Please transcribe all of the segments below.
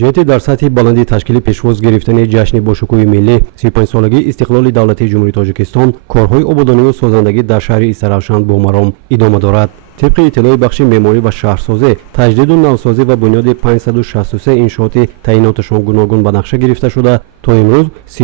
ҷиҳати дар сатҳи баланди ташкили пешвоз гирифтани ҷашни бошукӯҳи миллӣ 35-солагии истиқлоли давлатии ҷумҳурии Тоҷикистон, корҳои ободониву созандагӣ дар шаҳри Исаравшан бо маром идома дорад. طبق اطلاع بخش معماری و شهرسازی تجدید و نوسازی و بنیاد 563 انشاءات تعییناتشان گوناگون به نقشه گرفته شده تا امروز 35%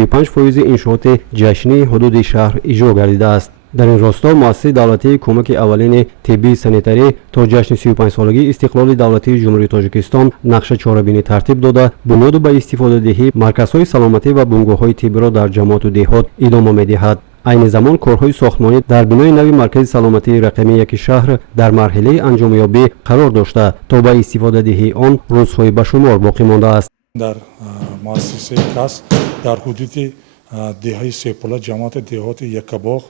انشاءات جشنی حدود شهر اجرا گردیده است. در این راستا مؤسسه دولتی کمک اولین طبی سانیتری تا جشن 35 سالگی استقلال دولتی جمهوری تاجیکستان نقشه چاره‌بینی ترتیب داده بنیاد بر استفاده دهی مرکزهای سلامتی و بنگاه‌های طبی را در جامعات و دهات ادامه می‌دهد. عین زمان کارهای ساختمانی در بنای نوی مرکز سلامتی رقمی یک شهر در مرحله انجامیابی قرار داشته تا به استفاده دهی آن روزهای به شمار باقی مانده است. در مؤسسه کاس در حدود دهه سپولا جماعت دهات یکباغ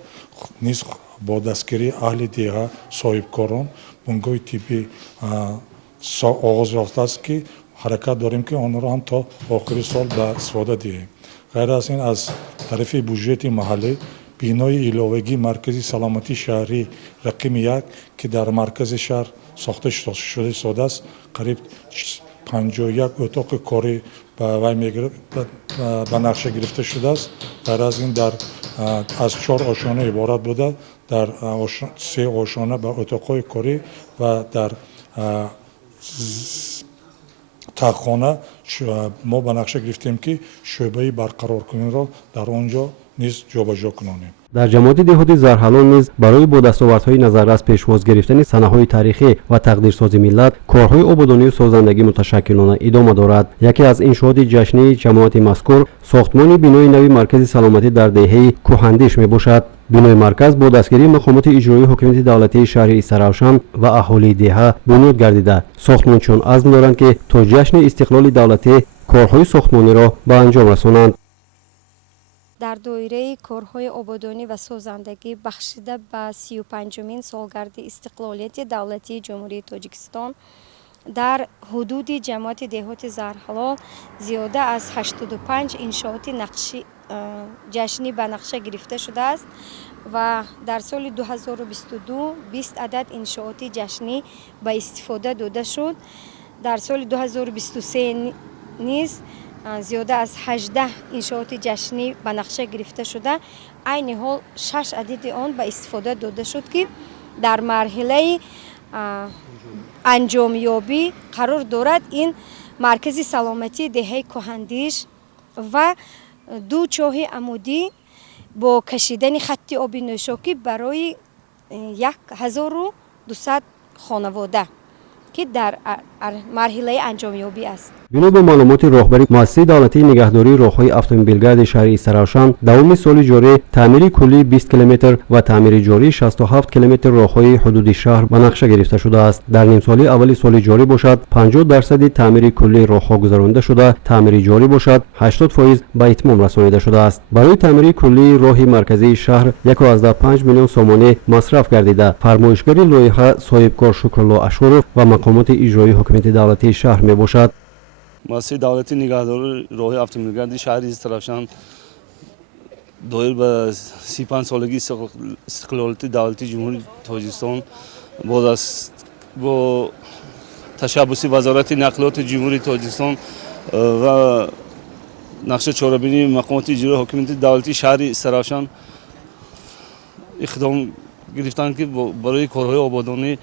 نیز با دستگیری اهل دهه صاحبکاران بنگاه طبی آغاز یافته است که حرکت داریم که آن را هم تا آخر سال به استفاده دهیم. غیر از این از طرف بودجه محلی بینای علاوگی مرکز سلامتی شهری رقم 1 که در مرکز شهر ساخته شده است قریب 51 اتاق کاری به نقشه گرفته شده است. غیر از این از 4 آشانه عبارت بوده، در 3 آشانه به اتاقهای کاری و در تخانه ما به نقشه گرفتیم که شعبه برقرار کنی را در آنجا نیز جابجا کنیم. در جماعت دهات زرحلان نیز برای با دستاوردهای نظررس پیشواز گرفتن سنه‌های تاریخی و تقدیرسازی ملت کارهای آبادانی و سازندگی متشکلانه ادامه دارد. یکی از انشاءات جشنی جماعت مذکور ساختمان بنای نوی مرکز سلامتی در دهه کهندیش میباشد. بنای مرکز با دستگیری مقامات اجرایی حکومت دولتی شهر ایسراوشان و اهالی دهه بنیاد گردیده. ساختمانچیان عزم دارند که تا جشن استقلال دولتی کارهای ساختمانی را به انجام رسانند. در دایره کارهای آبادانی و سازندگی بخشیده به 35مین سالگرد استقلالیت دولتی جمهوری تاجیکستان در حدود جماعت دهات زرحلال زیاده از 85 انشاءات جشنی به نقشه گرفته شده است و در سال 2022 20 عدد انشاءات جشنی به استفاده داده شد. در سال 2023 نیز زیاده از 18 انشاءات جشنی به نقشه گرفته شده. عین حال 6 عدد آن به استفاده داده شد که در مرحله انجامیابی قرار دارد. این مرکز سلامتی دهه کهندیش و 2 چاه عمودی با کشیدن خط آب نوشاکی برای 1200 خانواده که در مرحله انجامیابی است. بنا به معلومات راهبری مؤسسه دولتی نگهداری راههای اتومبیلگرد شهر ایسراوشان دوام سال جاری تعمیر کلی 20 کیلومتر و تعمیر جاری 67 کیلومتر راههای حدودی شهر به نقشه گرفته شده است. در نیم سالی اول سال جاری باشد 50% تعمیر کلی راهها گذرانده شده، تعمیر جاری باشد 80% به اتمام رسانیده شده است. برای تعمیر کلی راه مرکزی شهر 1.5 میلیون سومانی مصرف گردیده. فرمایشگر لایحه صاحبکار شکرالله اشورов و مقامات اجرایی حکومت دولتی شهر می باشد. مؤسسه دولتی نگهداری راههای اتومبیلگرد شهر ایسراوشان دایر به 35 سالگی استقلالیت دولتی جمهوری تاجیکستان با تشبث وزارت نقلیات جمهوری تاجیکستان و نقشه چاره‌بینی مقامات اجرایی حکومت دولتی شهر ایسراوشان اقدام گرفتند که برای کارهای آبادانی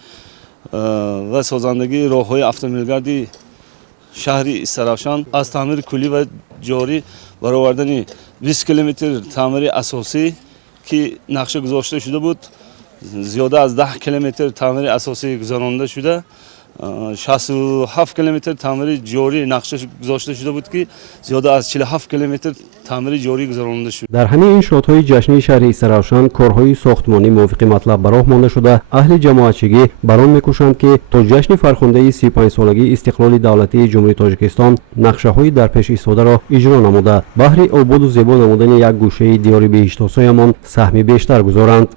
و سازندگی راههای اتومبیلگرد شهر ایسراوشان از تعمیر کلی و جاری برآوردن 20 کیلومتر تعمیر اساسی که نقشه گذاشته شده بود، زیاده از 10 کیلومتر تعمیر اساسی گذرانده شده، 67 کیلومتر تعمیر جاری نقشه گذاشته شده بود که زیاده از 47 کیلومتر تعمیر جاری گذرانده شد. در همین انشاءات‌های جشنی شهر ایسراوشان کارهای ساختمانی موافق مطلب به راه مانده شده. اهل جماعتچگی بران می‌کوشند که تا جشن فرخنده 35 سالگی استقلال دولتی جمهوری تاجیکستان نقشه‌های در پیش ایستاده را اجرا نموده بهر آباد و زیبا نمودن یک گوشه دیار بهشت‌آسایمان سهم بیشتر گذارند.